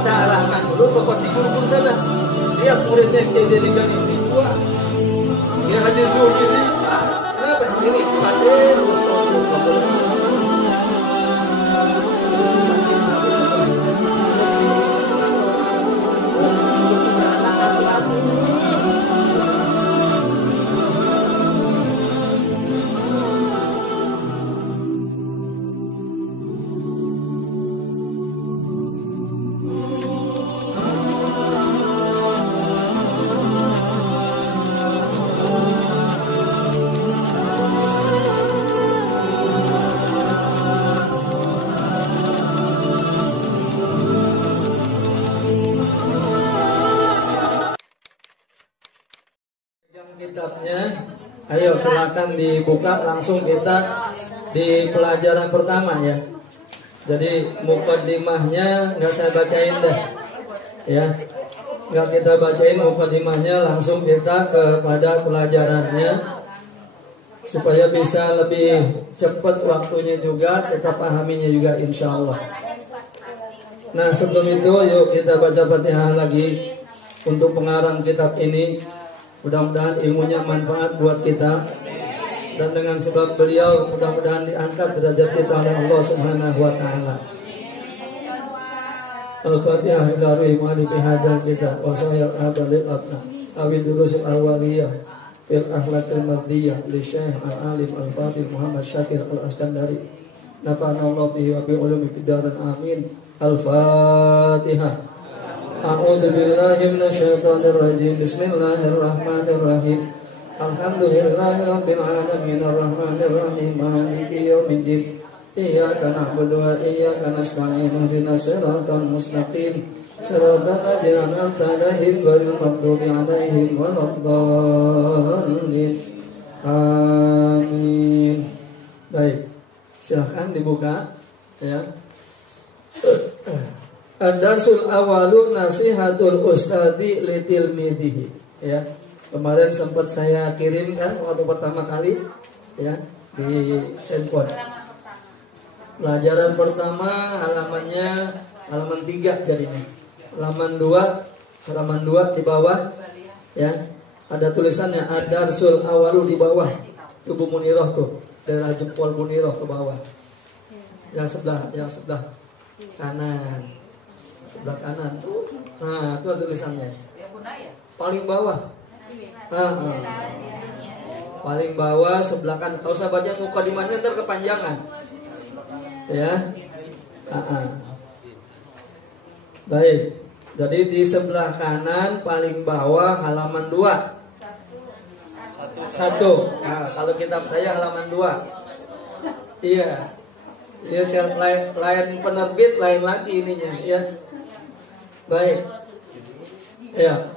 saya arahkan dulu seperti guru-guru sana. Lihat muridnya jadi gani dua. Dia Haji Zulkifli. Kenapa? Ini hadir kitabnya. Ayo silakan dibuka, langsung kita di pelajaran pertama ya. Jadi mukaddimahnya nggak saya bacain deh, ya. Nggak kita bacain mukaddimahnya, langsung kita kepada pelajarannya supaya bisa lebih cepat waktunya juga, kita pahaminya juga insya Allah. Nah sebelum itu yuk kita baca Fatihah lagi untuk pengarang kitab ini. Mudah-mudahan ilmunya manfaat buat kita, dan dengan sebab beliau mudah-mudahan diangkat derajat kita oleh Allah Subhanahu wa taala. Al-Fatihah ila ruhi mu'allifi hadzal kitab wa sayyid abadil aqsa awid durusul awaliyah fil akhlaqil madiyah li Syekh al-alim al-fadil Muhammad Syakir al-Askandari. Nafa'ana Allah bihi wa bi ulumi fid darin amin. Al-Fatihah. A'udzu billahi minasyaitonir rajim. Bismillahirrahmanirrahim. Alhamdulillahirabbil alamin arrahmanir rahim maliki yaumiddin. Iyyaka na'budu wa iyyaka nasta'in. Ihdinas siratal mustaqim. Siratal ladzina an'amta 'alaihim ghairil maghdubi 'alaihim waladdallin. Amin. Baik. Silakan dibuka ya. Ad-darsul awalu nasihatul ustadi litilmidihi. Ya, kemarin sempat saya kirimkan waktu pertama kali ya di handphone. Pelajaran pertama halamannya halaman 3 jadinya. Halaman 2 di bawah ya. Ada tulisannya ad-darsul awalu di bawah. Tubuh Munirah tuh, daerah jempol Munirah ke bawah. Yang sebelah kanan. Sebelah kanan tuh. Nah, itu ada tulisannya. Paling bawah. Paling bawah sebelah kanan. Kalau saya baca mukadimahnya ntar kepanjangan. Ya. Baik. Jadi di sebelah kanan paling bawah halaman 2. 1. Nah, kalau kitab saya halaman 2. Iya. Ya, lain penerbit lain lagi ininya, ya. Baik. Ya.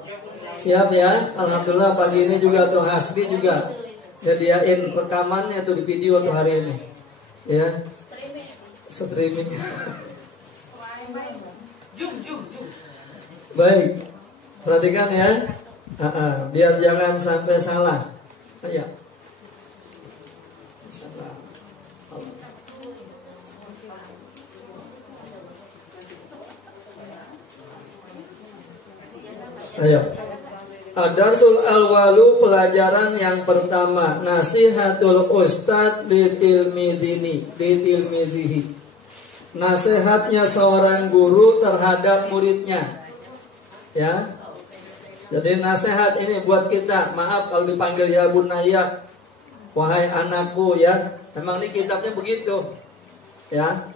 Siap ya. Alhamdulillah pagi ini juga tuh Hasbi juga nyediain rekamannya tuh di video tuh hari ini. Ya. Streaming. Baik. Perhatikan ya. Biar jangan sampai salah. Ya. Ayo. Ad-darsul awwalu, pelajaran yang pertama, nasihatul ustad litilmizihi. Nasihatnya seorang guru terhadap muridnya. Ya. Jadi nasihat ini buat kita. Maaf kalau dipanggil ya bunaya, wahai anakku ya. Memang ini kitabnya begitu. Ya.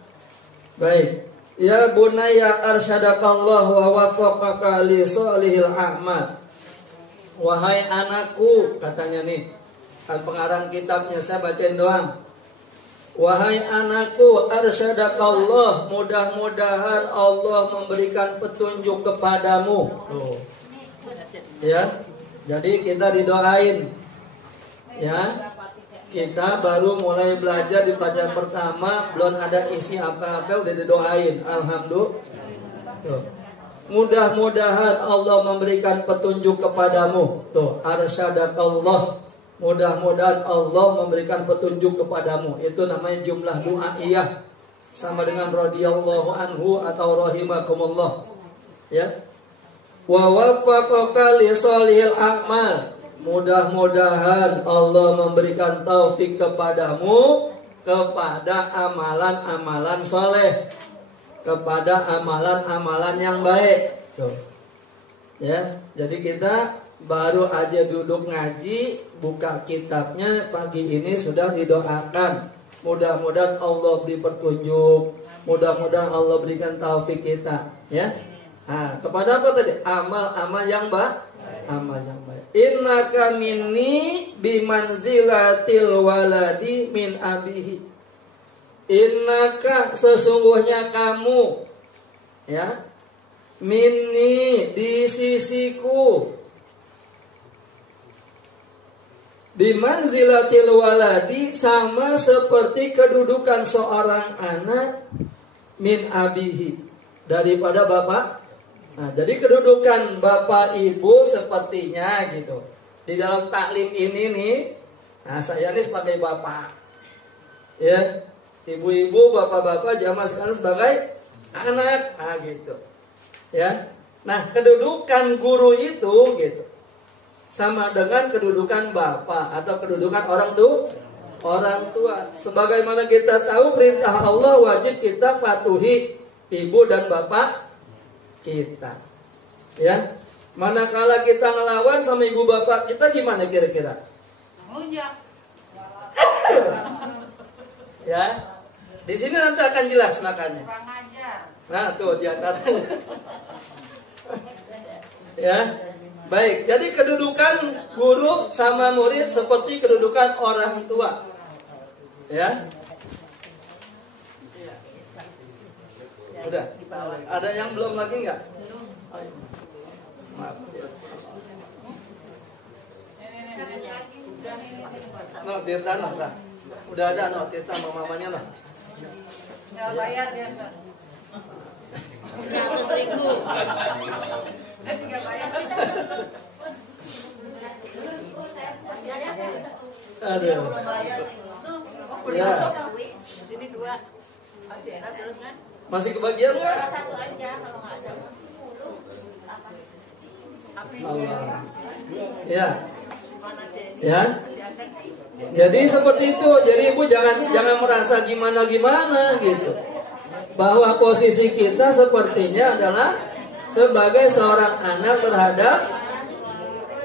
Baik. Ya bunaya arsyadakallah wa wafaqaka li sholihil a'mal. Wahai anakku, katanya nih pengarang kitabnya, saya bacain doang. Wahai anakku, arsyadakallah, mudah-mudahan Allah memberikan petunjuk kepadamu. Tuh. Ya. Jadi kita didoain. Ya. Kita baru mulai belajar di pelajaran pertama, belum ada isi apa-apa udah didoain. Alhamdulillah. Tuh. Mudah-mudahan Allah memberikan petunjuk kepadamu. Tuh, arsyadakallah. Mudah-mudahan Allah memberikan petunjuk kepadamu. Itu namanya jumlah doaiyah. sama dengan radhiyallahu anhu atau rahimakumullah. Ya. Wa waffaqaka li shalihil a'mal. Mudah-mudahan Allah memberikan taufik kepadamu kepada amalan-amalan soleh, kepada amalan-amalan yang baik. Tuh. Ya, jadi kita baru aja duduk ngaji, buka kitabnya pagi ini sudah didoakan. Mudah-mudahan Allah beri petunjuk, mudah-mudahan Allah berikan taufik kita, ya. Nah, kepada apa tadi? Amal-amal yang baik. Amal yang baik. Innaka minni bimanzilatil waladi min abihi. Innaka sesungguhnya kamu, ya, minni di sisiku, bimanzilatil waladi sama seperti kedudukan seorang anak min abihi daripada bapak. Nah, jadi kedudukan bapak ibu sepertinya gitu. Di dalam taklim ini nih, nah saya ini sebagai bapak, ya, ibu-ibu, bapak-bapak, jamaah sekalian sebagai anak, nah gitu, ya. Nah, kedudukan guru itu gitu sama dengan kedudukan bapak atau kedudukan orang tua. Sebagaimana kita tahu perintah Allah wajib kita patuhi ibu dan bapak kita, ya. Manakala kita ngelawan sama ibu bapak kita gimana kira-kira? Ngelunjak. Ya, di sini nanti akan jelas makanya. Nah, tuh diantaranya. Ya, baik. Jadi kedudukan guru sama murid seperti kedudukan orang tua, ya. Udah. Ada yang belum lagi nggak? Maaf. No, Tirta no, lah. Udah ada no, Tirta sama mamanya lah. Nggak bayar dia. 100.000. Nggak bayar. Aduh. Ya. Ini 2. Masih enak terus kan? Masih kebagian nggak? Satu aja kalau nggak ada. Allah. Ya. Ya. Jadi seperti itu. Jadi ibu jangan merasa gimana gitu. Bahwa posisi kita sepertinya adalah sebagai seorang anak terhadap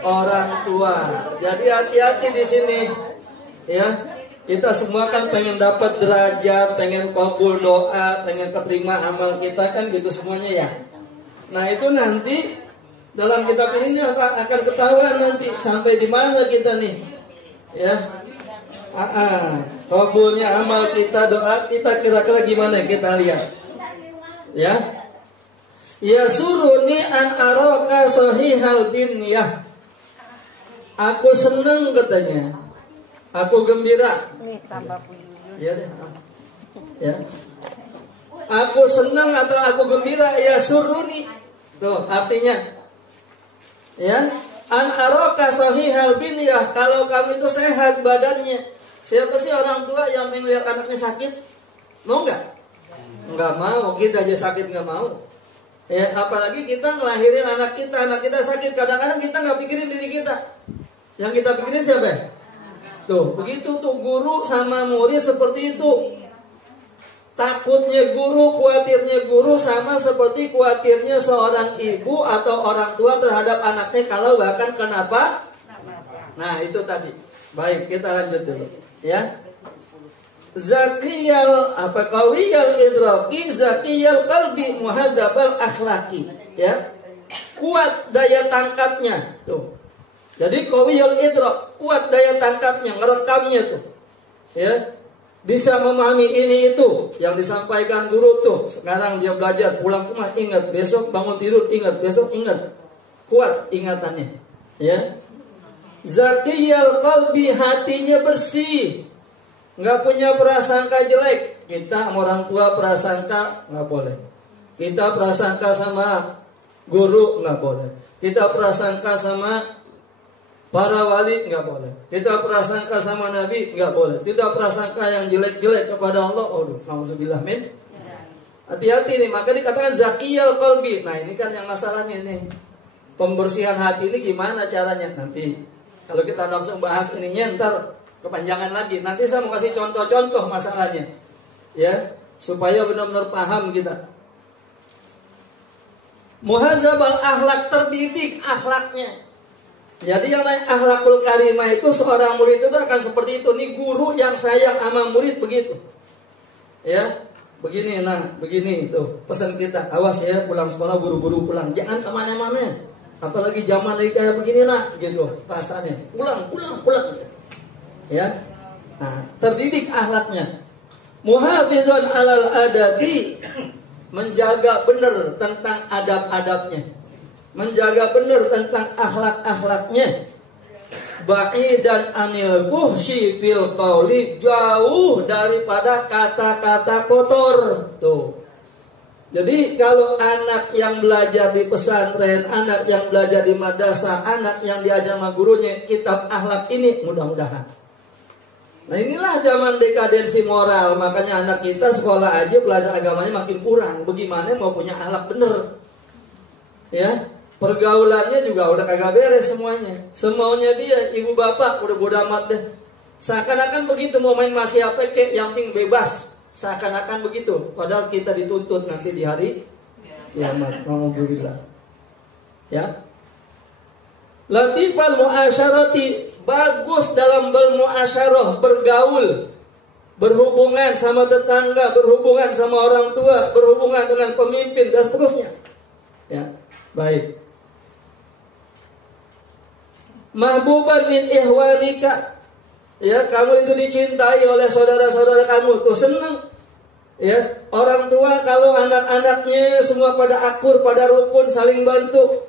orang tua. Jadi hati-hati di sini, ya. Kita semua kan pengen dapat derajat, pengen kabul doa, pengen keterima amal kita kan gitu semuanya ya. Nah itu nanti dalam kitab ini akan ketahuan nanti sampai di mana kita nih, ya. Kabulnya amal kita, doa kita kira-kira gimana kita lihat, ya. Ya suruni an araka sahihal dinyah. Aku senang katanya. Aku gembira. Ya deh. Ya. Aku senang atau aku gembira, ya suruni. Tuh artinya, ya, an araka sahihal binyah. Kalau kamu itu sehat badannya. Siapa sih orang tua yang pengen lihat anaknya sakit? Mau nggak? Nggak mau. Kita aja sakit nggak mau. Ya, apalagi kita ngelahirin anak kita sakit. Kadang-kadang kita nggak pikirin diri kita. Yang kita pikirin siapa? Tuh, begitu tuh guru sama murid seperti itu. Takutnya guru, khawatirnya guru sama seperti khawatirnya seorang ibu atau orang tua terhadap anaknya kalau bahkan kenapa? Nah, itu tadi. Baik, kita lanjut dulu, ya. Zakiyal qawiyal idraki, zakiyal qalbi, muhadzabal akhlaqi, ya. Kuat daya tangkapnya, tuh. Jadi qawiyul idrak, kuat daya tangkapnya, ngerekamnya tuh. Ya. Bisa memahami ini itu yang disampaikan guru tuh. Sekarang dia belajar, pulang ke rumah ingat, besok bangun tidur ingat, besok ingat. Kuat ingatannya. Ya. Zakiyal qalbi, hatinya bersih. Enggak punya prasangka jelek. Kita sama orang tua prasangka enggak boleh. Kita prasangka sama guru enggak boleh. Kita prasangka sama para wali nggak boleh. Kita prasangka sama Nabi nggak boleh. Kita prasangka yang jelek-jelek kepada Allah. Aduh, nauzubillah min. Hati-hati nih, maka dikatakan zakiyal qalbi. Nah, ini kan yang masalahnya ini. Pembersihan hati ini gimana caranya? Nanti kalau kita langsung bahas ininya ntar kepanjangan lagi. Nanti saya mau kasih contoh-contoh masalahnya. Ya, supaya benar-benar paham kita. Muhazabal akhlak, terdidik akhlaknya. Jadi yang lain akhlakul karimah itu seorang murid itu akan seperti itu. Nih guru yang sayang sama murid begitu. Ya, begini begini tuh pesan kita. Awas ya pulang sekolah buru-buru pulang. Jangan kemana-mana. Apalagi zaman lagi kayak begini gitu rasanya. Pulang. Ya, nah, terdidik akhlaknya. Muhafizun alal adabi, menjaga benar tentang adab-adabnya. Menjaga benar tentang akhlak-akhlaknya. Ba'idan anil fuhsyi fil qauli, jauh daripada kata-kata kotor. Tuh. Jadi kalau anak yang belajar di pesantren, anak yang belajar di madrasah, anak yang diajar sama gurunya kitab akhlak ini, mudah-mudahan. Nah inilah zaman dekadensi moral. Makanya anak kita sekolah aja belajar agamanya makin kurang. Bagaimana mau punya akhlak bener? Ya, pergaulannya juga udah kagak beres semuanya. Semaunya dia, ibu bapak udah bodo amat deh. Seakan-akan begitu, mau main masih apa kek, yang penting bebas. Seakan-akan begitu. Padahal kita dituntut nanti di hari kiamat. Alhamdulillah. Ya. Latifal muasyarati, bagus dalam bermuasyarah, bergaul, berhubungan sama tetangga, berhubungan sama orang tua, berhubungan dengan pemimpin dan seterusnya. Ya, baik. Mahbuban min ihwanika, ya, kamu itu dicintai oleh saudara-saudara kamu, tuh senang. Ya, orang tua kalau anak-anaknya semua pada akur, pada rukun, saling bantu.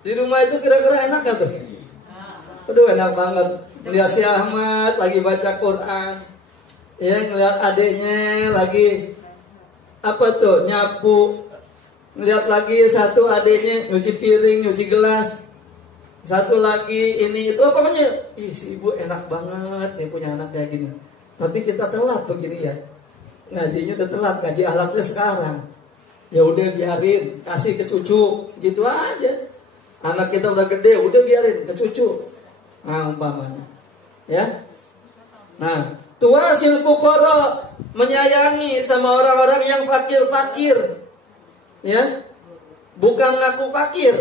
Di rumah itu kira-kira enak gak tuh? Aduh, enak banget. Ngeliat si Ahmad lagi baca Quran. Ya, ngeliat adiknya lagi apa tuh, nyapu. Ngeliat lagi satu adiknya nyuci piring, nyuci gelas. Satu lagi ini itu, pokoknya ih, si ibu enak banget nih punya anak kayak gini. Tapi kita telat begini ya. Ngajinya udah telat, ngaji akhlaknya sekarang. Ya udah biarin, kasih ke cucu, gitu aja. Anak kita udah gede, udah biarin ke cucu. Nah, umpamanya. Ya. Nah, tuasil fuqara, menyayangi sama orang-orang yang fakir-fakir. Ya. Bukan ngaku fakir.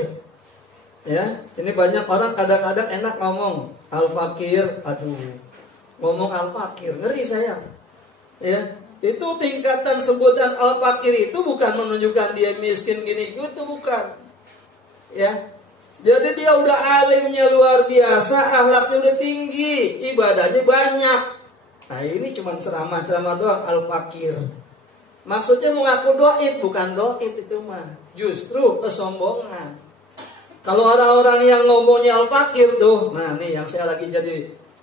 Ya, ini banyak orang kadang-kadang enak ngomong al-fakir, aduh. Ngomong al-fakir, ngeri saya. Ya. Itu tingkatan sebutan al-fakir itu bukan menunjukkan dia miskin gini, itu bukan. Ya. Jadi dia udah alimnya luar biasa, akhlaknya udah tinggi, ibadahnya banyak. Nah ini cuma ceramah-ceramah doang, al-fakir. Maksudnya mengaku doib, bukan doib itu mah. Justru kesombongan. Kalau orang-orang yang ngomongnya al-fakir tuh, nah nih yang saya lagi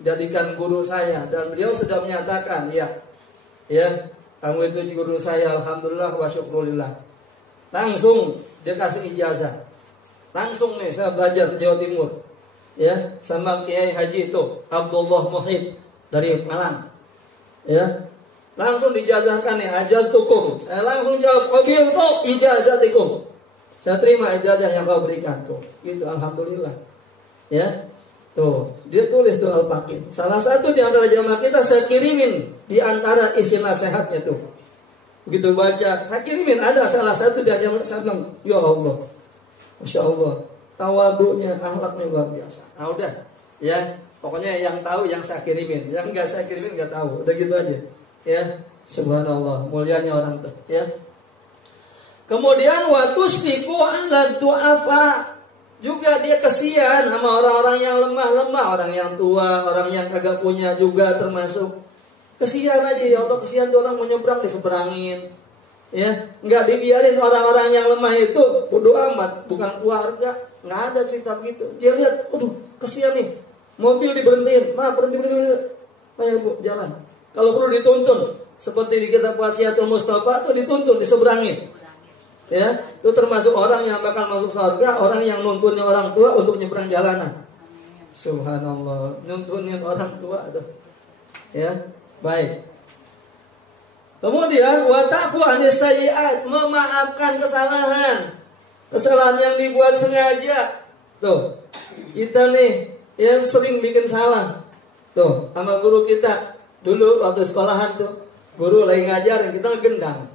jadikan guru saya. Dan beliau sudah menyatakan, ya kamu itu guru saya, alhamdulillah wa syukrulillah. Langsung dia kasih ijazah. Langsung nih saya belajar di Jawa Timur. Ya, sama Kiai Haji itu Abdullah Muhid dari Malang. Ya. Langsung dijazahkan nih, ajaztukum. Saya langsung jawab, qabiltu ijazatikum. Saya terima ijazah yang kau berikan tuh. Gitu, alhamdulillah. Ya. Tuh, dia tulis tuh al-fakir. Salah satu di antara jamaah kita saya kirimin di antara isi nasihatnya tuh. Begitu baca, saya kirimin ada salah satu di antara saya bilang, ya Allah. Masya Allah, tawadunya, akhlaknya luar biasa. Nah udah, ya pokoknya yang tahu yang saya kirimin, yang nggak saya kirimin nggak tahu, udah gitu aja. Ya, subhanallah, mulianya orang tuh. Ya. Kemudian watusfiqu ala du'afa, juga dia kesian sama orang-orang yang lemah-lemah, orang yang tua, orang yang kagak punya juga termasuk. Kesian aja, ya Allah, kesian tuh orang mau nyebrang diseberangin. Ya, nggak dibiarin orang-orang yang lemah itu bodo amat, bukan keluarga, nggak ada cerita begitu. Dia lihat, aduh, kesian nih, mobil diberhentiin, berhenti. Ayo bu, jalan. Kalau perlu dituntun, seperti di kitab Wasiatul Mustafa itu dituntun, diseberangin. Ya, itu termasuk orang yang bakal masuk surga, orang yang nuntunnya orang tua untuk nyebrang jalanan. Subhanallah, nuntunin orang tua tuh. Ya, baik. Kemudian wa ta'fu 'anis sayyi'at, memaafkan kesalahan. Kesalahan yang dibuat sengaja. Tuh. Kita nih yang sering bikin salah. Tuh, sama guru kita dulu waktu sekolahan tuh. Guru lagi ngajar, kita ngegendang.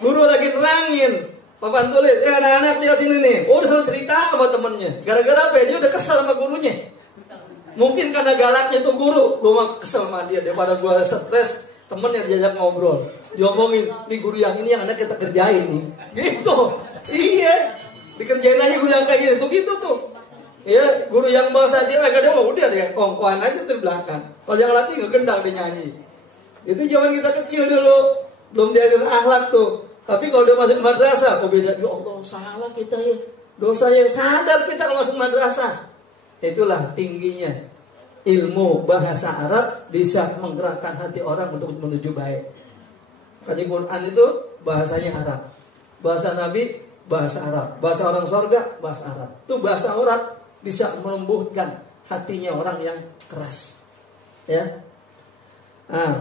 Guru lagi nerangin papan tulis, anak-anak lihat sini nih. Oh, disuruh cerita sama temennya. Gara-gara apa? Dia udah kesel sama gurunya. Mungkin karena galaknya tuh guru, gue mah kesel sama dia daripada gue stres. Temennya diajak ngobrol, diomongin, nih guru yang ini yang anak kita kerjain nih, gitu. Iya, dikerjain aja guru yang kayak gitu, gitu tuh. Ya, guru yang bahasa dia agak dia mau udah dia kongkoan aja tuh di belakang. Kalau yang latih ngegendang dia nyanyi. Itu zaman kita kecil dulu, belum diajar akhlak tuh. Tapi kalau udah masuk madrasah, kok beda. Ya Allah, salah kita ya. Dosa ya, sadar kita kalau masuk madrasah. Itulah tingginya ilmu bahasa Arab bisa menggerakkan hati orang untuk menuju baik. Kaji Quran itu bahasanya Arab. Bahasa Nabi bahasa Arab. Bahasa orang sorga bahasa Arab. Itu bahasa Arab bisa melembutkan hatinya orang yang keras. Ya.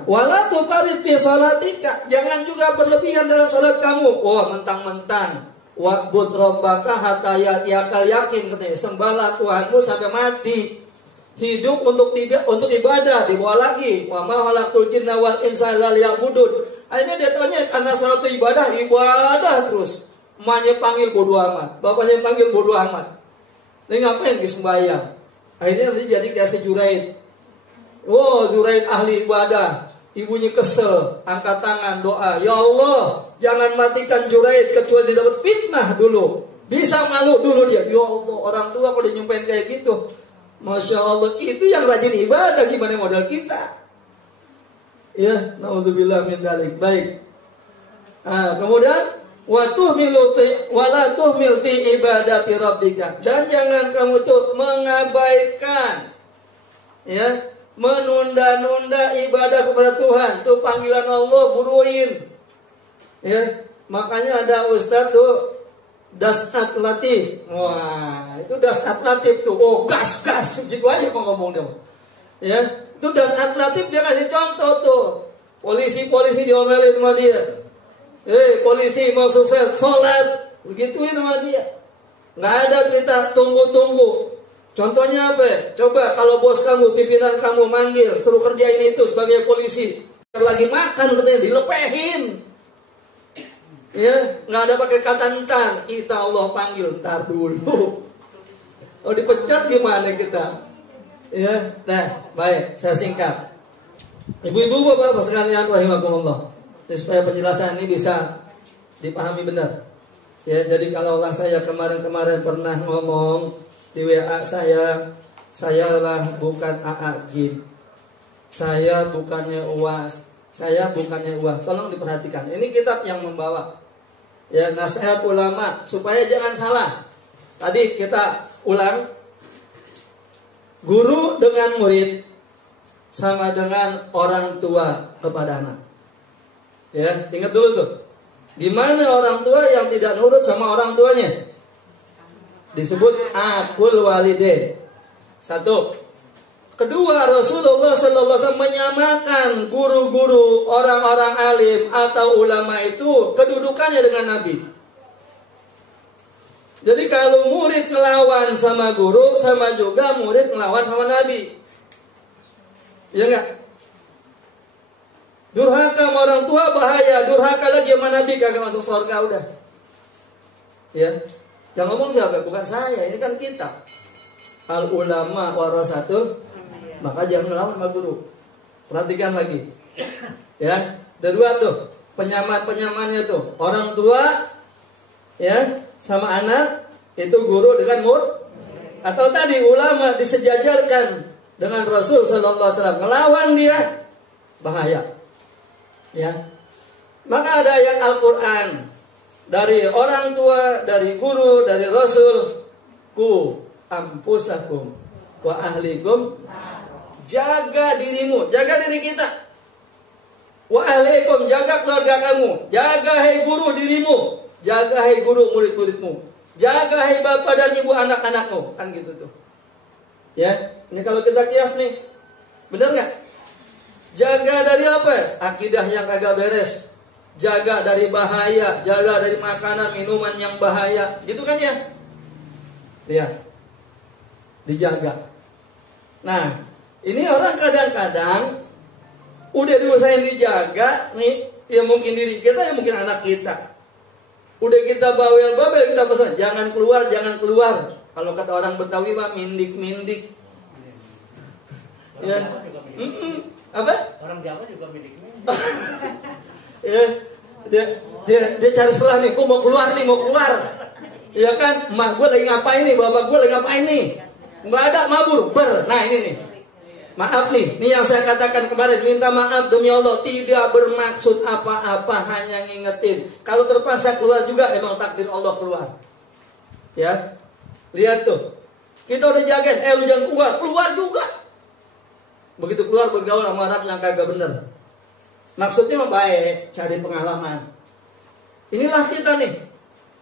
Wala tufarid fi shalatika, jangan juga berlebihan dalam salat kamu. Wah, mentang-mentang wa'bud rabbaka hatta yakal yakin, katanya sembahlah Tuhanmu sampai mati. Hidup untuk ibadah, dibawa lagi. Wa ma khalaqtul jinna wal insa illa liya'budun. Akhirnya dia tanya, karena salat itu ibadah terus. Emaknya panggil bodo amat, bapaknya panggil bodo amat. Ini ngapain sembahyang? Akhirnya dia jadi kayak si Juraid. Wow, Juraid ahli ibadah. Ibunya kesel, angkat tangan doa, ya Allah, jangan matikan Juraid kecuali dia dapat fitnah dulu. Bisa malu dulu dia. Ya Allah, orang tua kalau nyumpain kayak gitu, Masya Allah, itu yang rajin ibadah. Gimana modal kita? Ya, naudzubillah min dzalik. Baik. Kemudian wala tuhmil fi ibadati rabbika, dan jangan kamu tuh mengabaikan, ya, menunda-nunda ibadah kepada Tuhan. Tuh panggilan Allah, buruin. Ya, makanya ada ustaz tuh dasat latif. Wah, itu dasat latif tuh. Oh, gas gitu aja kok ngomong dia. Ya, itu dasat latif, dia kasih contoh tuh. Polisi diomelin sama dia. Polisi mau sukses sholat, begituin sama dia. Nggak ada cerita tunggu. Contohnya apa? Coba kalau bos kamu, pimpinan kamu manggil, suruh kerjain itu sebagai polisi. Lagi makan katanya dilepehin. Ya, nggak ada pakai kata entar. Kita Allah panggil, entar dulu. Oh, dipecat gimana kita? Ya, nah, baik, saya singkat. Ibu-ibu, bapak-bapak sekalian rahimakumullah. Supaya penjelasan ini bisa dipahami benar. Ya, jadi kalaulah saya kemarin pernah ngomong di WA saya lah bukan AAG, saya bukannya UAS, saya bukannya UAS. Tolong diperhatikan, ini kitab yang membawa, ya, nasihat ulama supaya jangan salah. Tadi kita ulang, guru dengan murid sama dengan orang tua kepada anak. Ya, ingat dulu tuh, gimana orang tua yang tidak nurut sama orang tuanya? Disebut akul walidain. Satu. Kedua, Rasulullah SAW menyamakan guru-guru, orang-orang alim atau ulama itu kedudukannya dengan Nabi. Jadi kalau murid melawan sama guru, sama juga murid melawan sama Nabi. Ya enggak? Durhaka sama orang tua bahaya, durhaka lagi sama Nabi kagak masuk surga udah. Ya. Yang ngomong siapa? Bukan saya, ini kan kita. Al ulama warasatul, maka jangan melawan sama guru. Perhatikan lagi. Ya, ada dua tuh penyamaan-penyamannya tuh. Orang tua, ya, sama anak, itu guru dengan murid. Atau tadi ulama disejajarkan dengan Rasul sallallahu alaihi wasallam, melawan dia bahaya. Ya. Maka ada ayat Al-Qur'an dari orang tua, dari guru, dari Rasul, ku ampusakum wa ahlikum, jaga dirimu, jaga diri kita. Wa ahlikum, jaga keluarga kamu, jaga hai guru dirimu, jaga hai guru murid-muridmu. Jaga hai bapak dan ibu anak-anakmu. Kan gitu tuh. Ya, ini kalau kita kias nih. Benar nggak? Jaga dari apa? Akidah yang kagak beres. Jaga dari bahaya. Jaga dari makanan, minuman yang bahaya. Gitu kan ya? Lihat. Dijaga. Nah, ini orang kadang-kadang udah diusahain dijaga nih. Ya mungkin diri kita, ya mungkin anak kita. Udah kita bawel-bawel, kita pesan, jangan keluar, jangan keluar. Kalau kata orang Betawi mah mindik-mindik. Ya. Apa? Orang Jawa juga mindik-mindik. Ya. Dia cari selah nih, mau keluar nih, mau keluar. Ya kan, emak gue lagi ngapain nih, bapak gue lagi ngapain nih. Nggak ada mabur, nah ini nih. Maaf nih, ini yang saya katakan kemarin, minta maaf demi Allah, tidak bermaksud apa-apa, hanya ngingetin. Kalau terpaksa keluar juga, emang takdir Allah keluar. Ya, lihat tuh, kita udah jagain, lu jangan keluar, keluar juga. Begitu keluar bergaul sama orang yang kagak bener. Maksudnya mah baik, cari pengalaman. Inilah kita nih,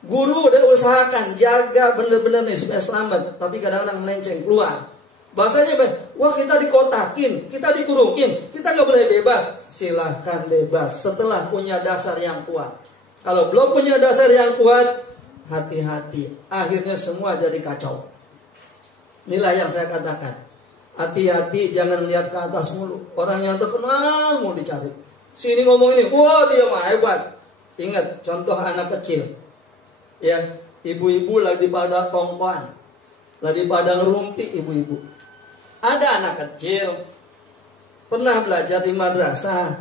guru udah usahakan jaga bener-bener nih supaya selamat, tapi kadang-kadang melenceng keluar. Bahasanya wah kita dikotakin, kita dikurungin, kita nggak boleh bebas. Silahkan bebas setelah punya dasar yang kuat. Kalau belum punya dasar yang kuat, hati-hati. Akhirnya semua jadi kacau. Inilah yang saya katakan. Hati-hati, jangan lihat ke atas mulu. Orang yang terkenal mau dicari. Sini ngomong ini, wah dia mah hebat. Ingat contoh anak kecil. Ya, ibu-ibu lagi pada tongkoan, lagi pada ngerumpi ibu-ibu. Ada anak kecil pernah belajar di madrasah,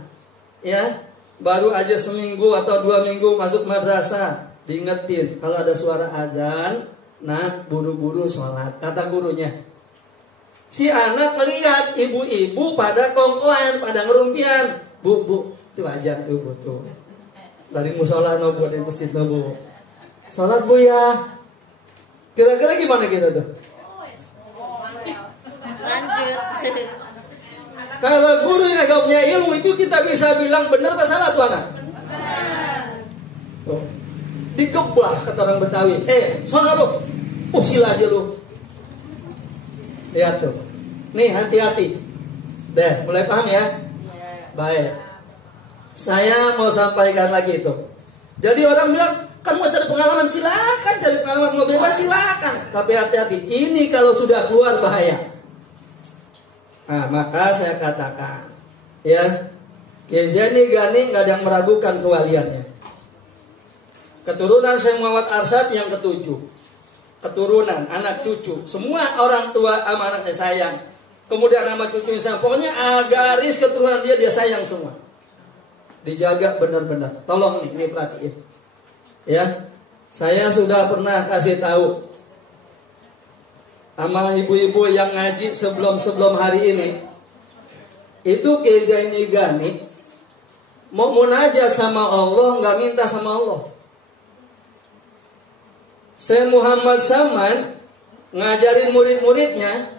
ya, baru aja seminggu atau 2 minggu masuk madrasah, diingetin kalau ada suara azan, nah buru-buru sholat, kata gurunya. Si anak melihat ibu-ibu pada kongkoan, pada ngerumpian, bu, itu aja tuh bu tuh, dari musola nopo, dari masjid nopo, sholat bu ya. Kira-kira gimana kita tuh? Lanjut. Kalau guru yang agak punya ilmu itu kita bisa bilang benar apa salah tuh anak? Tuh. Digebah kata orang Betawi. Sana lu. Sila aja lu. Lihat tuh. Nih hati-hati. Deh, mulai paham ya? Baik. Saya mau sampaikan lagi itu. Jadi orang bilang, kan mau cari pengalaman silakan, cari pengalaman mau bebas silakan. Tapi hati-hati. Ini kalau sudah keluar bahaya. Nah, maka saya katakan, ya, Kezani Gani nggak ada yang meragukan kewaliannya. Keturunan Syekh Muhammad Arsyad yang ke-7. Keturunan, anak cucu, semua orang tua sama anaknya sayang. Kemudian nama cucunya sayang. Pokoknya garis keturunan dia sayang semua. Dijaga benar-benar. Tolong nih perhatiin. Ya, saya sudah pernah kasih tahu sama ibu-ibu yang ngaji sebelum hari ini, itu Kezani Gani mau munajat sama Allah, nggak minta sama Allah. Syekh Muhammad Saman ngajarin murid-muridnya,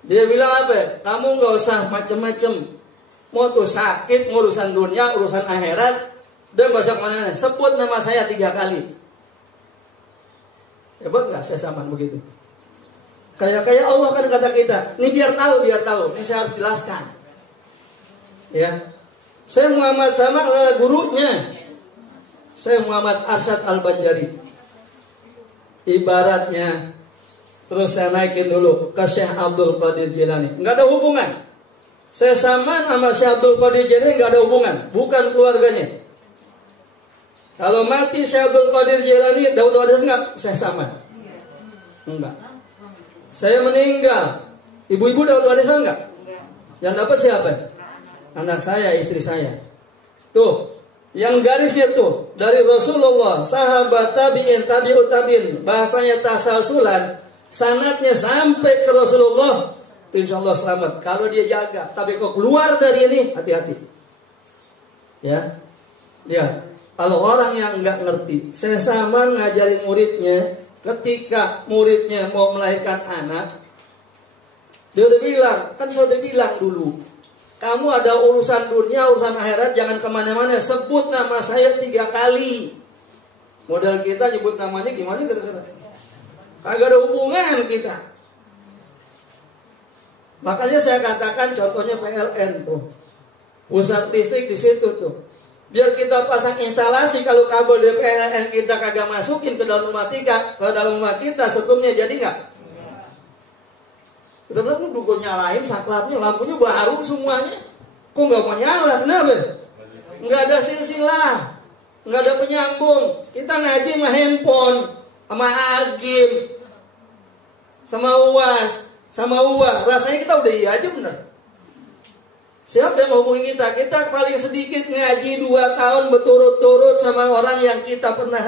dia bilang apa? Kamu nggak usah macem-macem, mau tuh sakit, urusan dunia, urusan akhirat, dan bahasa mana? Sebut nama saya 3 kali. Hebat nggak Syekh Saman begitu? Kayak Allah kan kata kita, ini biar tahu, ini saya harus jelaskan. Ya, Syekh Muhammad sama gurunya, Syekh Muhammad Arsyad Al-Banjari. Ibaratnya, terus saya naikin dulu ke Syekh Abdul Qadir Jilani. Nggak ada hubungan. Syekh Saman sama Syekh Abdul Qadir Jilani nggak ada hubungan, bukan keluarganya. Kalau mati Syekh Abdul Qadir Jilani, Daud Wadas nggak? Syekh Saman? Enggak. Saya meninggal, ibu-ibu dapat warisan enggak? Yang dapat siapa? Anak saya, istri saya. Tuh, yang garisnya tuh dari Rasulullah, sahabat tabi'in, tabi'ut tabi'in, bahasanya tasalsulan, sanadnya sampai ke Rasulullah. Itu insyaallah selamat kalau dia jaga. Tapi kok keluar dari ini, hati-hati. Ya. Kalau orang yang enggak ngerti, saya sama ngajarin muridnya. Ketika muridnya mau melahirkan anak, dia udah bilang, kan saya udah bilang dulu, kamu ada urusan dunia, urusan akhirat, jangan kemana-mana, sebut nama saya 3 kali. Modal kita nyebut namanya gimana kira-kira? Kagak ada hubungan kita. Makanya saya katakan contohnya PLN tuh. Pusat listrik di situ tuh. Biar kita pasang instalasi, kalau kabel dari PLN kita kagak masukin ke dalam rumah kita, sebelumnya jadi nggak? Kita bilang dukun nyalain saklarnya, lampunya baru semuanya. Kok nggak mau nyala? Kenapa? Nggak ada silsilah, nggak ada penyambung. Kita ngaji sama handphone, sama agim, sama uas, sama uang. Rasanya kita udah iya aja bener. Siapa yang ngomongin kita? Kita paling sedikit ngaji 2 tahun berturut-turut sama orang yang kita pernah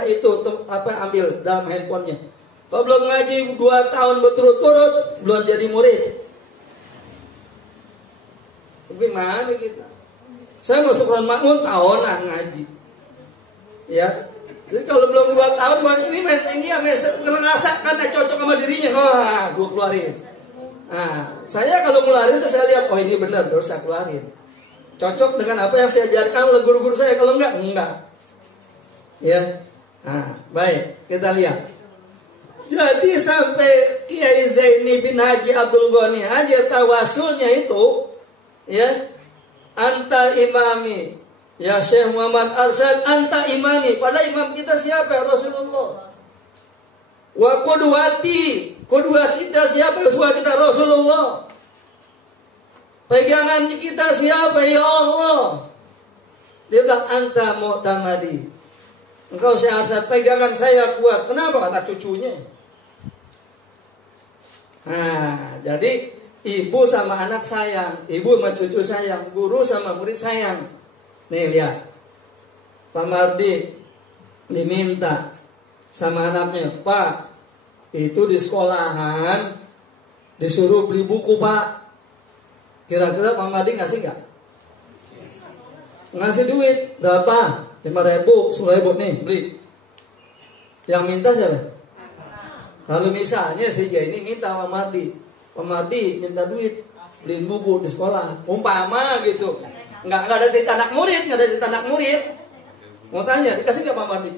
ambil dalam handphonenya. Kalau belum ngaji 2 tahun berturut-turut, belum jadi murid. Gimana kita? Saya masuk Quran Makmun tahunan ngaji. Ya. Jadi kalau belum 2 tahun, ini ngerasa kan cocok sama dirinya. Wah, gue keluarin. Nah, saya kalau ngeluarin itu saya lihat, oh ini benar, terus saya keluarin. Cocok dengan apa yang saya ajarkan oleh guru-guru saya. Kalau enggak. Ya. Nah, baik, kita lihat. Jadi sampai Kiai Zaini bin Haji Abdul Ghani aja tawasulnya itu, ya, anta imami, ya Syekh Muhammad Arsyad, anta imami. Pada imam kita siapa? Rasulullah. Wa qudwati, qudwat kita siapa? Uswah kita Rasulullah. Pegangan kita siapa? Ya Allah. Dia bilang anta mu'tamadi. Engkau Syekh Arsyad, pegangan saya kuat. Kenapa? Anak cucunya. Nah, jadi ibu sama anak sayang, ibu sama cucu sayang, guru sama murid sayang. Nih lihat, Pak Mardi diminta sama anaknya, Pak, itu di sekolahan disuruh beli buku Pak. Kira-kira Pak Mardi ngasih nggak? Ngasih duit berapa? 5.000, 10.000 nih beli. Yang minta siapa? Lalu misalnya si ini minta Pak Mardi, Pak Mardi minta duit beliin buku di sekolah, umpama gitu. Nggak ada cerita anak murid, Mau tanya, dikasih nggak Pak Mardi?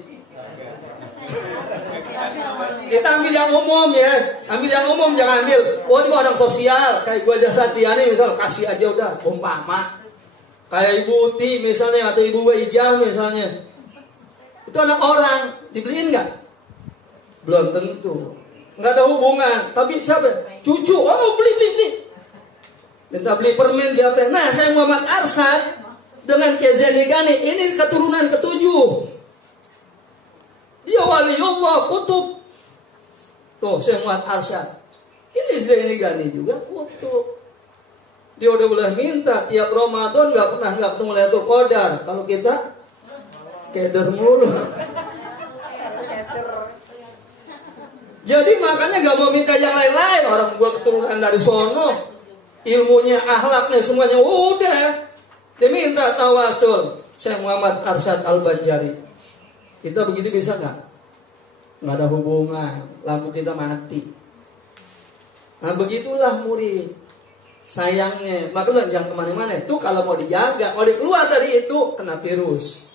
Kita ambil yang umum ya, jangan ambil. Oh ini orang sosial, kayak gua Jasa Tiani misal, kasih aja udah, umpama. Kayak Ibu Ti misalnya atau Ibu Wijah misalnya, itu anak orang, dibeliin nggak? Belum tentu. Nggak ada hubungan. Tapi siapa? Cucu. Oh beli. Minta beli permen di apa? Nah saya Muhammad Arsyad dengan Kiai Zaini Gani, ini keturunan ke-7. Dia waliullah kutub. Tuh saya Muhammad Arsyad. Ini Zaini Gani juga kutub. Dia udah boleh minta tiap Ramadan nggak ketemu Lailatul Qadar. Kalau kita keder mulu. Jadi makanya gak mau minta yang lain-lain. Orang gua keturunan dari sono, ilmunya, akhlaknya semuanya udah. Dia minta tawasul Syekh Muhammad Arsyad Al-Banjari. Kita begitu bisa gak? Gak ada hubungan. Lampu kita mati. Nah begitulah murid. Sayangnya, makanya jangan kemana-mana. Itu kalau mau dijaga, kalau dikeluar dari itu kena virus.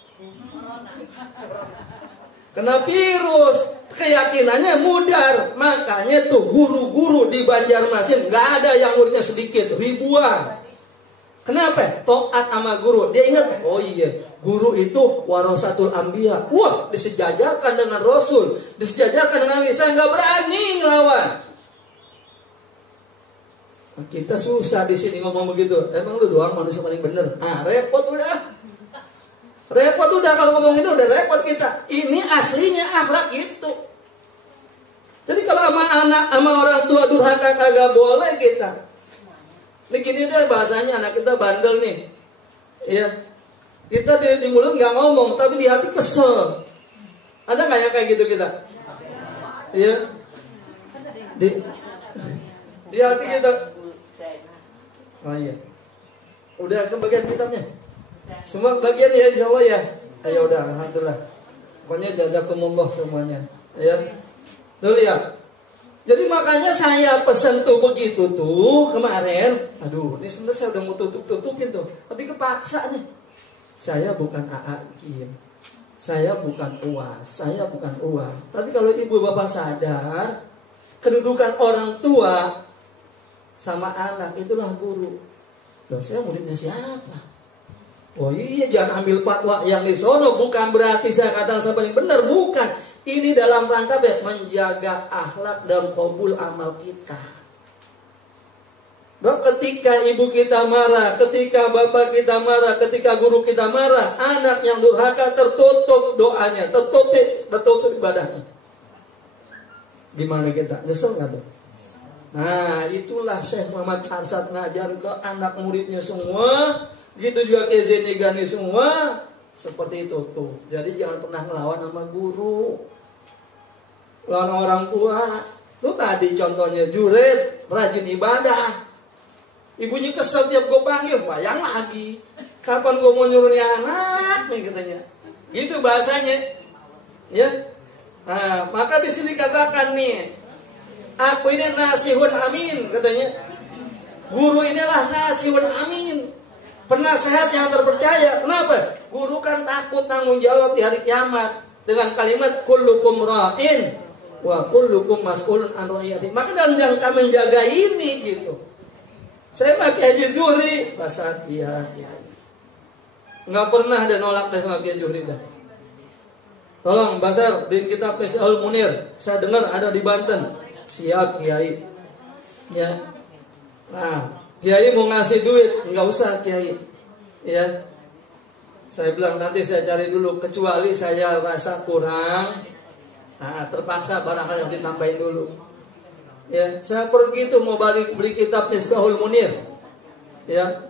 Keyakinannya mudar. Makanya tuh guru-guru di Banjarmasin nggak ada yang muridnya sedikit, ribuan. Kenapa? Taat sama guru. Dia ingat, oh iya, guru itu warasatul anbiya. Wah, disejajarkan dengan Rasul, disejajarkan dengan Nabi. Saya nggak berani ngelawan. Kita susah di sini ngomong begitu. Emang lu doang manusia paling bener. Repot udah kalau ngomong ini udah repot kita. Ini aslinya akhlak itu. Jadi kalau sama anak, sama orang tua durhaka kagak boleh kita. Ini gini deh bahasanya, anak kita bandel nih. Ya. Kita di mulut nggak ngomong, tapi di hati kesel. Ada nggak yang kayak gitu kita? Iya. Di hati kita. Oh iya. Udah kebagian kitabnya. Semua bagian ya insya Allah ya. Ayo udah, alhamdulillah. Pokoknya jazakumullah semuanya. Ya. Tuh lihat. Jadi makanya saya pesen tuh begitu tuh kemarin. Aduh, ini sebenarnya saya udah mau tutupin tuh, tapi kepaksa nih. Saya bukan AA Kim. saya bukan uas. Tapi kalau ibu bapak sadar, kedudukan orang tua sama anak itulah guru. Loh, saya muridnya siapa? Oh iya, jangan ambil fatwa yang di sono. Bukan berarti saya katakan saya paling benar, bukan. Ini dalam rangka menjaga akhlak dan qabul amal kita. Nah, ketika ibu kita marah, ketika bapak kita marah, ketika guru kita marah, anak yang durhaka tertutup doanya, tertutup ibadahnya. Gimana kita? Nyesel nggak tuh? Nah, itulah Syekh Muhammad Arsyad ngajar ke anak muridnya semua, gitu juga ke Zeni Gani semua, seperti itu tuh. Jadi jangan pernah melawan sama guru, lawan orang tua. Tuh tadi contohnya Juret, rajin ibadah. Ibunya kesel tiap gue panggil, bayang lagi. Kapan gue mau nyuruh nih anak, nih katanya. Gitu bahasanya, ya. Nah, maka di sini katakan nih, aku ini nasihun amin, katanya. Guru inilah nasihun amin, penasehat yang terpercaya. Kenapa? Guru kan takut tanggung jawab di hari kiamat dengan kalimat kullukum ra'in wa kullukum mas'ulun an ra'iyati. Maka dalam jangka menjaga ini gitu. Saya pakai Haji Zuhri, bahasa iya. Nggak pernah ada nolak tes sama Haji Zuhri dah. Tolong Basar di kitab Al Munir, saya dengar ada di Banten. Siap Kiai. Ya. Nah, Kiai mau ngasih duit, nggak usah Kiai. Ya. Saya bilang nanti saya cari dulu, kecuali saya rasa kurang. Nah, terpaksa barangkali yang ditambahin dulu. Ya, saya pergi itu mau beli kitab Misbahul Munir. Ya.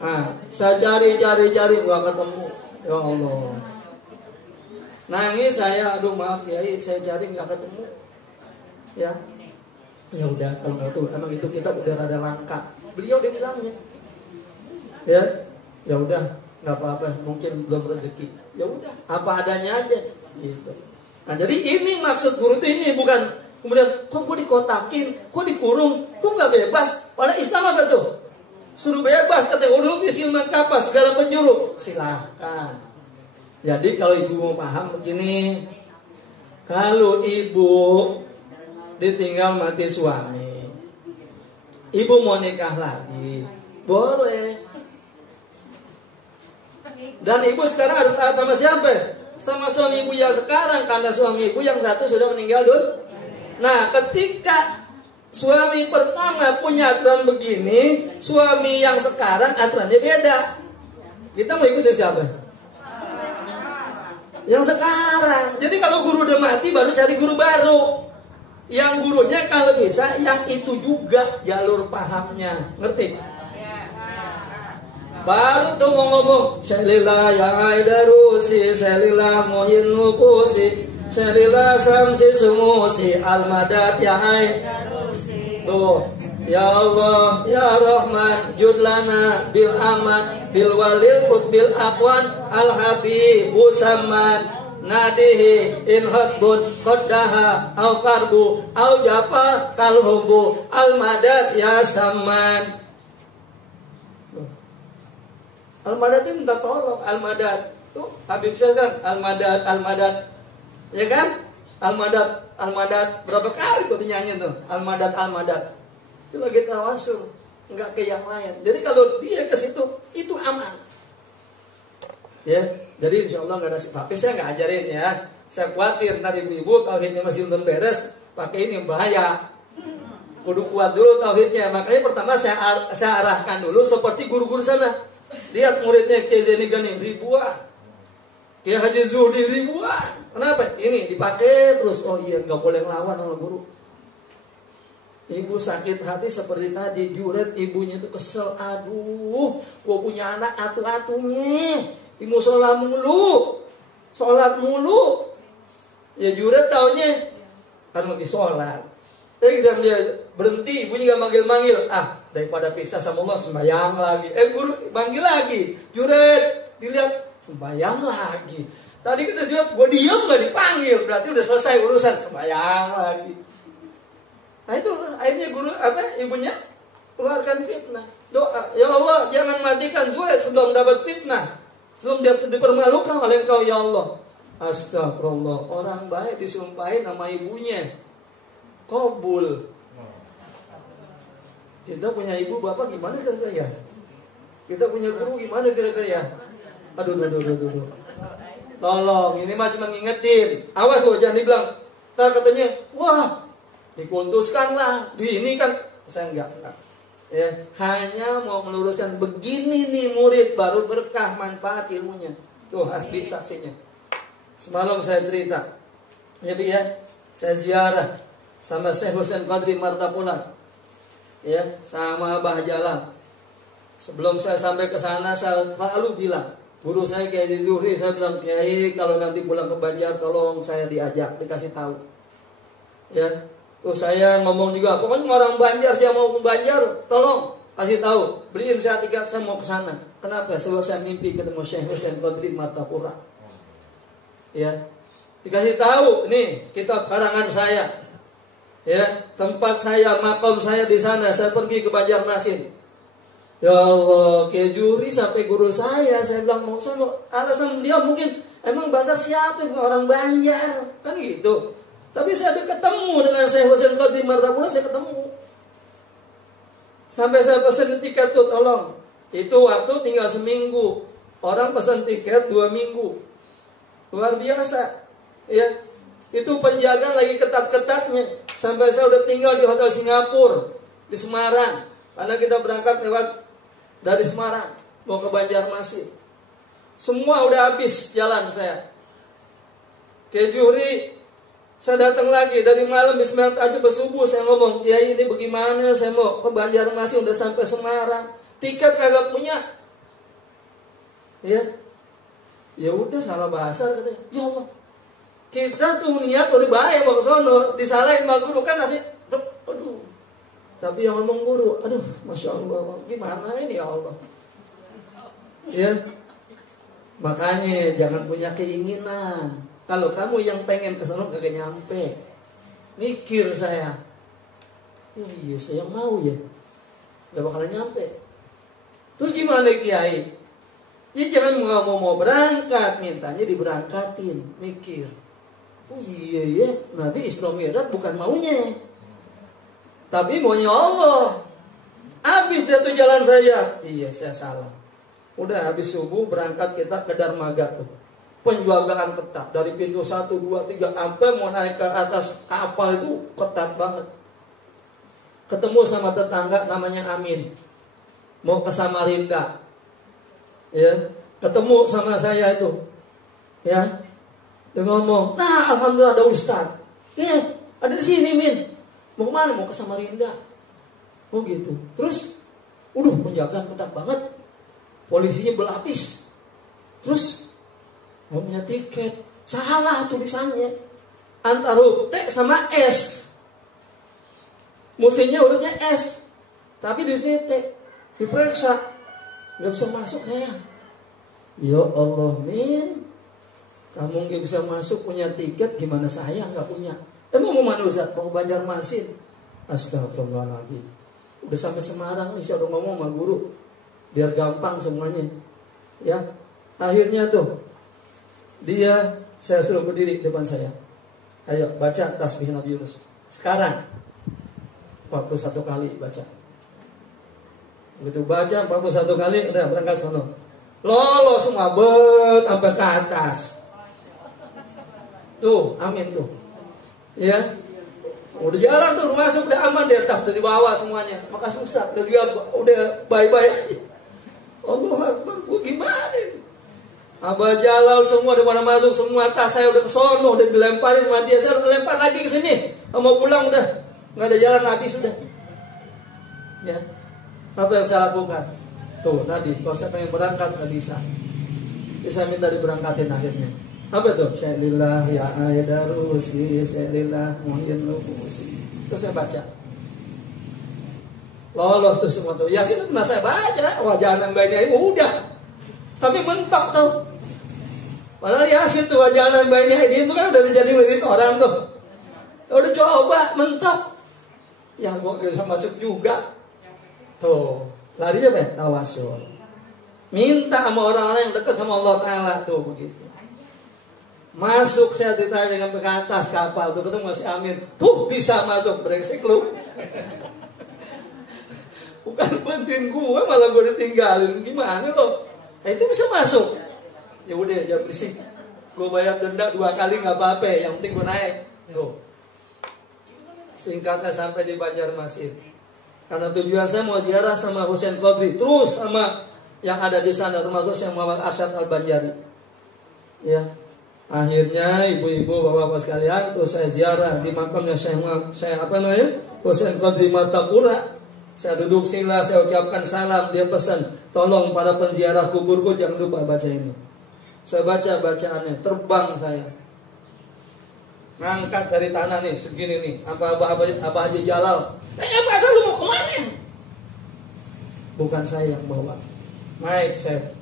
Nah, saya cari nggak ketemu. Ya Allah. Nangis saya, aduh maaf Kiai, saya cari nggak ketemu. Ya. Ya udah, kalau itu emang itu kitab udah rada langka. Beliau dia bilangnya. Ya. Ya udah, nggak apa-apa, mungkin belum rezeki. Ya udah, apa adanya aja gitu. Nah, jadi ini maksud guru itu ini, bukan kemudian, kok gue dikotakin, kok dikurung, kok gak bebas? Padahal Islam apa tuh? Suruh bebas, kata ulum istiman kapas, segala penjuru. Silahkan. Jadi kalau ibu mau paham begini, kalau ibu ditinggal mati suami, ibu mau nikah lagi, boleh. Dan ibu sekarang harus taat sama siapa? Sama suami ibu yang sekarang, karena suami ibu yang satu sudah meninggal dulu. Nah, ketika suami pertama punya aturan begini, suami yang sekarang aturannya beda. Kita mau ikutin siapa? Yang sekarang. Jadi kalau guru udah mati baru cari guru baru. Yang gurunya kalau bisa yang itu juga jalur pahamnya. Ngerti? Baru tuh mau ngomong Syalillah ya aidarusi, Syalillah muhin nukusi, Syalillah samsi sumusi, al-madad ya ai. Tuh, ya Allah, ya Rahman, judlana bil aman, bil walil bil aqwan, al-habib usamman, nadihi in hadbun qaddaha au farbu au jafa kalhubu, al-madad ya samman. Al-madad itu minta tolong, al-madad. Tuh, Habib Syekh kan, al-madad. Ya kan? Al-madad berapa kali tuh dinyanyi tuh? Al-madad. Itu lagi tawasul, enggak ke yang lain. Jadi kalau dia ke situ, itu aman. Ya, jadi insya Allah enggak ada tapi saya enggak ajarin ya. Saya khawatir ntar ibu-ibu tauhidnya masih belum beres, pakai ini bahaya. Kudu kuat dulu tauhidnya. Makanya pertama saya arahkan dulu seperti guru-guru sana. Lihat muridnya Kiai Zaini Gani ribuan, Kiai Haji Zuhdi ribuan. Kenapa? Ini dipakai terus. Oh iya, nggak boleh ngelawan sama guru. Ibu sakit hati seperti tadi Juret, ibunya itu kesel. Aduh, gua punya anak atu-atunya di musola mulu, sholat mulu. Ya Juret taunya kan lagi sholat. Tapi dia berhenti, ibunya gak manggil-manggil. Ah, daripada pisah sama Allah, sembahyang lagi. Guru manggil lagi. Juret, dilihat, sembahyang lagi. Tadi kita Juret, gue diem gak dipanggil. Berarti udah selesai urusan, sembahyang lagi. Nah itu akhirnya guru, ibunya keluarkan fitnah. Doa, ya Allah, jangan matikan Juret sebelum dapat fitnah. Sebelum dia dipermalukan oleh Engkau, ya Allah. Astagfirullah, orang baik disumpahin nama ibunya. Qabul. Kita punya ibu bapak gimana kira-kira ya? Kita punya guru gimana kira-kira ya? Aduh. Tolong, ini mah cuma ngingetin. Awas loh, jangan dibilang. Ntar katanya, wah, dikultuskan lah, di ini kan. Saya enggak. Ya, hanya mau meluruskan begini nih murid baru berkah manfaat ilmunya. Tuh asli saksinya. Semalam saya cerita, ya, saya ziarah sama Syekh Husain Qadri Martapura, ya, sama Abah Jalal. Sebelum saya sampai ke sana, saya selalu bilang, guru saya Kiai Zuhri, saya bilang, Kiai kalau nanti pulang ke Banjar, tolong saya diajak, dikasih tahu. Ya, terus saya ngomong juga, pokoknya orang Banjar, saya mau ke Banjar, tolong kasih tahu, beliin saya tiket, saya mau ke sana. Kenapa? Sebab saya mimpi ketemu Syekh Husain Qadri Martapura. Ya, dikasih tahu, nih kitab karangan saya, ya, tempat saya, makom saya di sana. Saya pergi ke Banjarmasin. Ya Allah, Kiai Zuhri sampai guru saya bilang mau sama. Alasan dia mungkin emang Bazar siapa, orang Banjar, kan gitu. Tapi saya ketemu dengan Syekh Husain Qadri Martapura, saya ketemu. Sampai saya pesan tiket tuh, tolong. Itu waktu tinggal seminggu. Orang pesan tiket 2 minggu. Luar biasa, ya. Itu penjagaan lagi ketat-ketatnya. Sampai saya udah tinggal di Hotel Singapura di Semarang, karena kita berangkat lewat dari Semarang mau ke Banjarmasin. Semua udah habis jalan saya. Kiai Zuhri, saya datang lagi dari malam Bismillah aja bersubuh. Saya ngomong, Kiai ini bagaimana? Saya mau ke Banjarmasin, udah sampai Semarang, tiket kagak punya. Ya udah, salah bahasa katanya. Ya Allah, kita tuh niat udah baik mau ke sono, disalahin sama guru kan asik. Aduh. Tapi yang ngomong guru, aduh, masya Allah, gimana ini ya Allah. Ya, makanya jangan punya keinginan. Kalau kamu yang pengen ke sono kagak nyampe, mikir saya. Oh iya, saya mau ya, gak bakalan nyampe. Terus gimana Kiai? Ya jangan mau berangkat, mintanya diberangkatin, mikir. Oh iya, Nabi Isra Mi'raj bukan maunya, tapi maunya Allah. Habis dia tuh jalan saya. Iya, saya salah. Udah habis subuh berangkat kita ke Darmaga tuh. Penjagaan ketat dari pintu 1, 2, 3 sampai mau naik ke atas kapal itu ketat banget. Ketemu sama tetangga namanya Amin. Mau ke Samarinda. Ya, ketemu sama saya itu, ya, dia ngomong, nah alhamdulillah ada Ustaz, ya, ada di sini Min, mau kemana? Mau ke Samarinda, oh gitu. Terus, penjagaan ketat banget, polisinya berlapis, terus nggak punya tiket, salah tulisannya, antara huruf T sama S, mestinya hurufnya S, tapi di sini T, diperiksa. Gak bisa masuk saya. Ya Allah, Min, kamu gak bisa masuk, punya tiket, gimana saya gak punya? Emang mau mana Ustaz? Mau ke Banjarmasin? Astagfirullahaladzim. Udah sampai Semarang nih, saya udah ngomong sama guru, biar gampang semuanya. Ya, akhirnya tuh saya suruh berdiri depan saya. Ayo baca tasbih Nabi Yunus. Sekarang 41 kali baca. Begitu baca 41 kali, udah berangkat sono. Lolos semua sampai ke atas. Tuh, Amin tuh. Ya. Udah jalan tuh, masuk udah aman di atas, dari bawah semuanya. Makasih Ustaz, udah bye-bye. Allah Akbar, gue gimana ini? Abah Jalal semua udah pada masuk, semua tas saya udah ke sono, udah dilemparin sama dia, saya udah lempar lagi ke sini. Mau pulang udah nggak ada jalan, habis sudah. Ya. Apa yang saya lakukan? Tuh tadi, kalau saya pengen berangkat nggak bisa. Bisa minta diberangkatin akhirnya. Apa tuh? Syairillah ya aidarusi, syairillah muhyin nufusi. Terus saya baca. Lolos tuh semua tuh. Yasin pernah saya baca. Wah jangan baiknya udah. Tapi mentok tuh. Padahal Yasin tuh jangan baiknya itu kan udah jadi wirid orang tuh. Udah coba mentok. Ya gua nggak bisa masuk juga. Tuh, lari apa ya? Tawasul. Minta sama orang-orang yang dekat sama Allah Ta'ala tuh begitu. Masuk saya ditanya sampai ke atas kapal tuh ketemu si Amin. Tuh bisa masuk, brengsek lu. Bukan bantuin gue malah gue ditinggalin. Gimana lo? Itu bisa masuk. Ya udah jangan berisik. Gue bayar denda 2 kali nggak apa-apa. Yang penting gue naik. Tuh. Singkatnya sampai di Banjarmasin. Karena tujuan saya mau ziarah sama Husain Qadri. Terus sama yang ada di sana termasuk Syekh Muhammad Arsyad Al-Banjari. Ya. Akhirnya ibu-ibu bapak-bapak sekalian, terus saya ziarah di makamnya Husain Qadri Martapura. Saya duduk sila, saya ucapkan salam, dia pesan, tolong para penziarah kuburku jangan lupa baca ini. Saya baca bacaannya, terbang saya. Ngangkat dari tanah nih, segini nih, Abah Haji Jalal. Masa lu mau kemana? Bukan saya yang bawa. Naik saya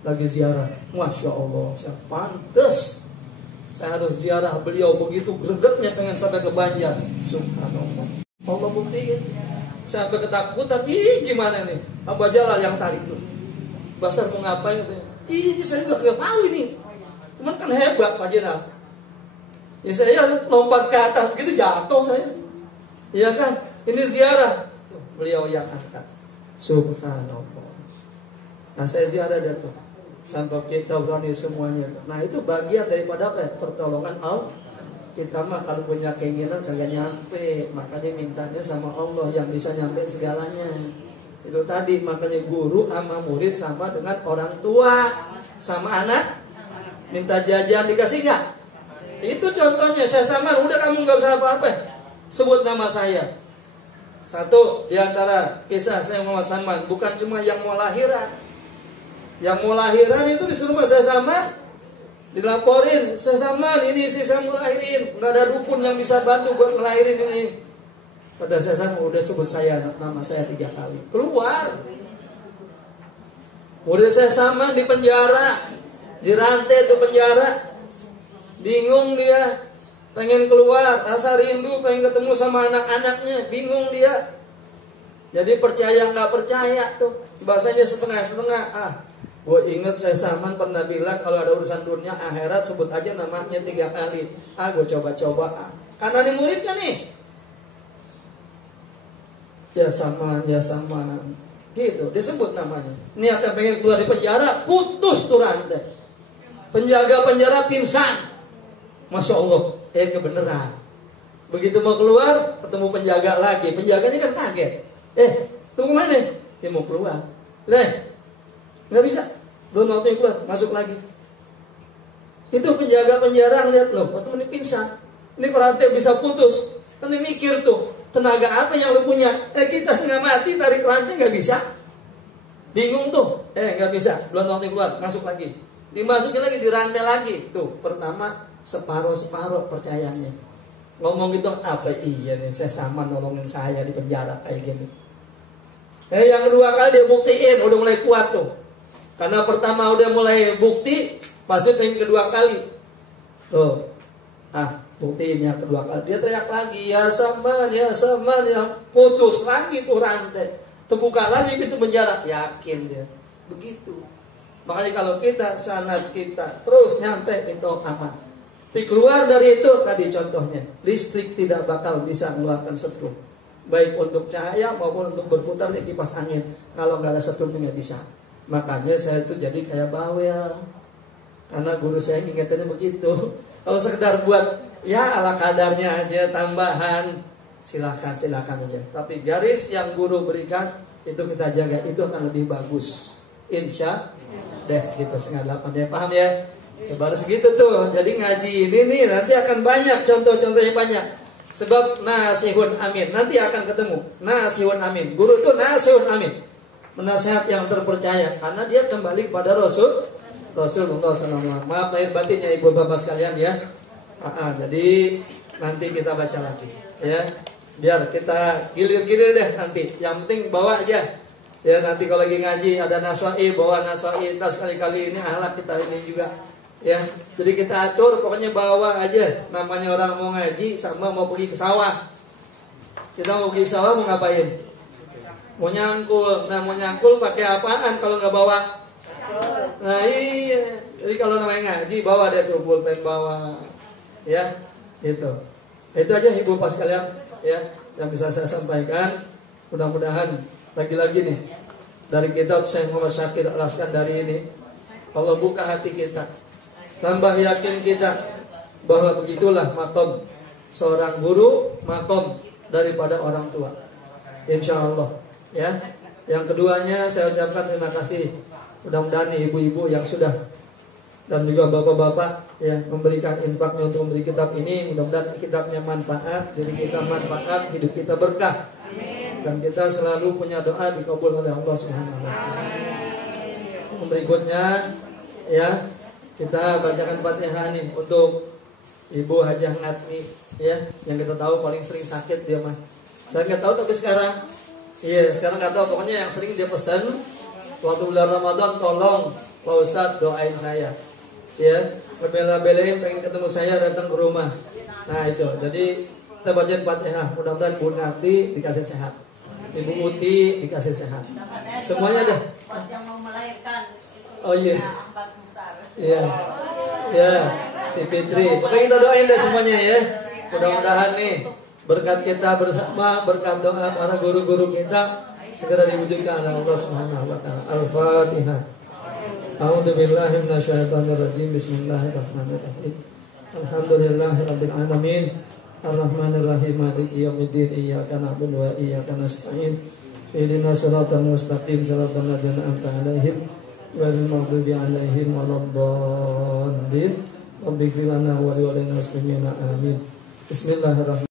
lagi ziarah. Masya Allah, saya pantes. Saya harus ziarah beliau, begitu gregetnya pengen sampai ke Banjar. Subhanallah. Allah buktiin. Saya sampai ketakutan. Gimana nih? Abah Jalal yang tarik tuh. Basar mau ngapain gitu. Ini saya nggak tahu ini. Cuman kan hebat Pak Jenal. Ya saya lompat ke atas begitu jatuh saya. Iya kan? Ini ziarah. Tuh, beliau yang angkat. Subhanallah. Nah saya ziarah dia tuh. Sampai kita berani semuanya. Nah itu bagian daripada apa ya? Pertolongan Allah. Kita mah kalau punya keinginan kagak nyampe. Makanya mintanya sama Allah yang bisa nyampe segalanya. Itu tadi makanya guru sama murid sama dengan orang tua sama anak. Minta jajan dikasih gak? Itu contohnya. Saya sama udah kamu gak usah apa-apa. Sebut nama saya. Satu diantara kisah saya Muhammad Saman. Bukan cuma yang mau lahiran. Yang mau lahiran itu disuruh saya sama. Dilaporin, saya sama ini sih saya mau lahirin. Nggak ada dukun yang bisa bantu buat ngelahirin ini. Pada saya sama udah sebut saya nama saya 3 kali. Keluar. Udah saya sama di penjara. Dirantai itu penjara. Bingung dia. Pengen keluar. Rasa rindu pengen ketemu sama anak-anaknya. Bingung dia. Jadi percaya nggak percaya tuh. Bahasanya setengah-setengah. Gue inget saya Saman pernah bilang kalau ada urusan dunia akhirat sebut aja namanya 3 kali. Gue coba-coba. Karena ini muridnya nih. Ya Saman, ya Saman. Gitu, disebut namanya. Niatnya pengen keluar di penjara, putus tuh rantai. Penjaga penjara pingsan. Masya Allah, kebeneran. Begitu mau keluar, ketemu penjaga lagi. Penjaganya kan kaget. Tunggu mana? Dia mau keluar. Nggak bisa, belum waktu keluar, masuk lagi. Itu penjaga penjara ngeliat loh, waktu ini pingsan, ini rantai bisa putus. Kan dia mikir tuh, tenaga apa yang lu punya? Kita setengah mati tarik rantai nggak bisa. Bingung tuh, nggak bisa, belum waktu keluar, masuk lagi. Dimasukin lagi, dirantai lagi. Tuh, pertama separuh percayanya. Ngomong gitu, apa iya nih, saya sama nolongin saya di penjara kayak gini. Yang kedua kali dia buktiin, udah mulai kuat tuh. Karena pertama udah mulai bukti, pasti pengen kedua kali. Tuh. Buktiin yang kedua kali. Dia teriak lagi, ya Saman, ya putus lagi tuh rantai. Terbuka lagi pintu penjara. Yakin dia. Begitu. Makanya kalau kita, sanad kita terus nyampe pintu aman. Tapi keluar dari itu, tadi contohnya, listrik tidak bakal bisa mengeluarkan setrum. Baik untuk cahaya maupun untuk berputar di kipas angin. Kalau nggak ada setrum itu nggak bisa. Makanya saya tuh jadi kayak bawel. Karena guru saya ingatannya begitu. Kalau sekedar buat ya ala kadarnya aja tambahan, silakan aja. Tapi garis yang guru berikan itu kita jaga, itu akan lebih bagus. Insya Allah gitu 7:30 ya, paham ya? Baru segitu tuh. Jadi ngaji ini nih nanti akan banyak contoh-contohnya banyak. Sebab nasihun amin nanti akan ketemu. Nasihun amin. Guru itu nasihun amin. Menasihat yang terpercaya karena dia kembali kepada Rasulullah SAW. Maaf lahir batin ya ibu bapak sekalian ya. Jadi nanti kita baca lagi ya. Biar kita gilir-gilir deh nanti. Yang penting bawa aja. Ya nanti kalau lagi ngaji ada naswai, bawa naswai. Kita sekali-kali ini ahlak kita ini juga. Ya, jadi kita atur pokoknya bawa aja. Namanya orang mau ngaji sama mau pergi ke sawah. Kita mau pergi ke sawah mau ngapain? Mau nyangkul. Nah mau nyangkul pakai apaan kalau nggak bawa? Nah iya. Jadi kalau namanya ngaji, bawa dia tuh pulpen, bawa, ya, gitu. Itu aja ibu pas kalian, ya, yang bisa saya sampaikan. Mudah-mudahan lagi-lagi nih dari kitab Syekh Muhammad Syakir Al-Iskandari ini, Allah buka hati kita, tambah yakin kita bahwa begitulah makom seorang guru, makom daripada orang tua. Insya Allah, ya. Yang keduanya saya ucapkan terima kasih. Mudah-mudahan ibu-ibu yang sudah dan juga bapak-bapak yang memberikan infaknya untuk memberi kitab ini, mudah-mudahan kitabnya manfaat, jadi kita manfaat, hidup kita berkah, dan kita selalu punya doa dikabul oleh Allah Subhanahu wa taala. Berikutnya, ya, kita bacakan Fatihah nih untuk Ibu Hajah Ngatmi, ya, yang kita tahu paling sering sakit dia mah. Saya nggak tahu tapi sekarang, iya, sekarang nggak tahu. Pokoknya yang sering dia pesan waktu bulan Ramadan, tolong Pak Ustadz doain saya, ya, berbela-belain pengen ketemu saya, datang ke rumah. Nah itu, jadi kita bacain Fatihah. Mudah-mudahan Bu Nati dikasih sehat, Ibu Uti dikasih sehat, semuanya deh. Yang mau melahirkan. Oh iya, Ambat Mutar. iya, ya, si Fitri. Pokoknya kita doain deh semuanya ya. Mudah-mudahan nih berkat kita bersama, berkat doa para guru-guru kita segera diwujudkan oleh Allah Subhanahu wa taala. Al-Fatihah. A'udzubillahi minasyaitonirrajim. Bismillahirrahmanirrahim. Alhamdulillahirabbil alamin. Arrahmanirrahim. Maliki yaumiddin. Iyyaka na'budu wa iyyaka nasta'in. Ihdinas siratal mustaqim. Siratal ladzina an'amta 'alaihim ghairil maghdubi 'alaihim waladdallin. Rabbighfir lana wa li walidayna muslimina. Amin. Bismillahirrahmanirrahim.